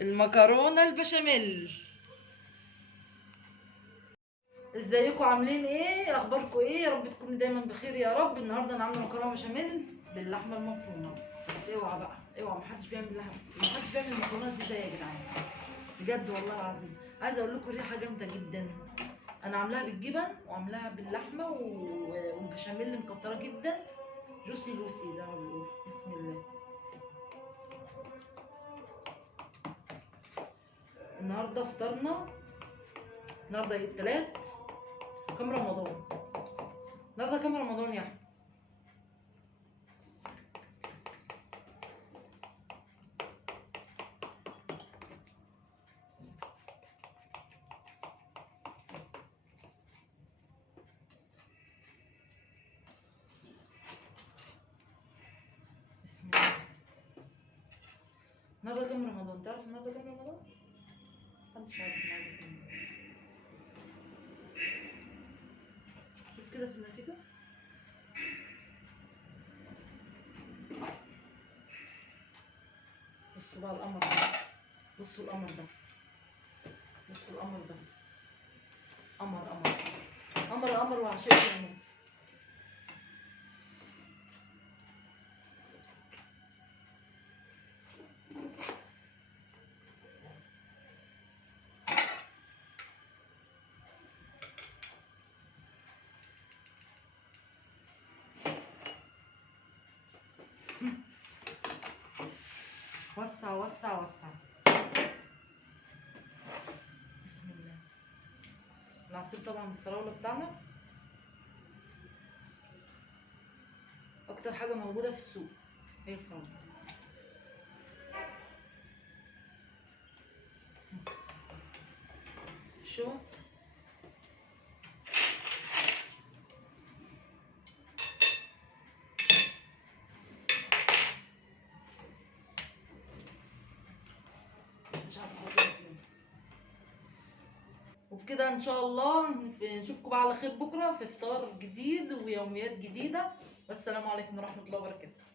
المكرونه البشاميل. ازيكم عاملين ايه؟ اخباركم ايه؟ يا رب تكونوا دايما بخير يا رب. النهارده انا عامله مكرونه بشاميل باللحمه المفرومه. بس اوعى بقى، اوعى، محدش بيعمل محدش بيعمل المكرونه دي زي يا جدعان، بجد والله العظيم. عايزه اقول لكم ريحه جامده جدا. انا عاملاها بالجبن وعاملاها باللحمه والبشاميل مكتره جدا، جوسي لوسي زي ما بيقولوا. بسم الله. النهارده فطرنا، النهارده التلات، كام رمضان؟ النهارده كام رمضان يا احمد؟ بسم الله. النهارده كام رمضان؟ تعرف النهارده كام رمضان؟ محدش عارف النهارده كام رمضان. شوف كده في النتيجه. بصوا بقى القمر ده، بصوا القمر ده، بصوا القمر ده، قمر قمر قمر قمر وعشاء يا ناس. وسع وسع وسع. بسم الله. العصير طبعا الفراولة بتاعنا أكتر حاجة موجودة في السوق هي الفراولة. شو مش عارفة أحطها فين. وبكده إن شاء الله نشوفكم بقى على خير بكرة في فطار جديد ويوميات جديدة. والسلام عليكم ورحمة الله وبركاته.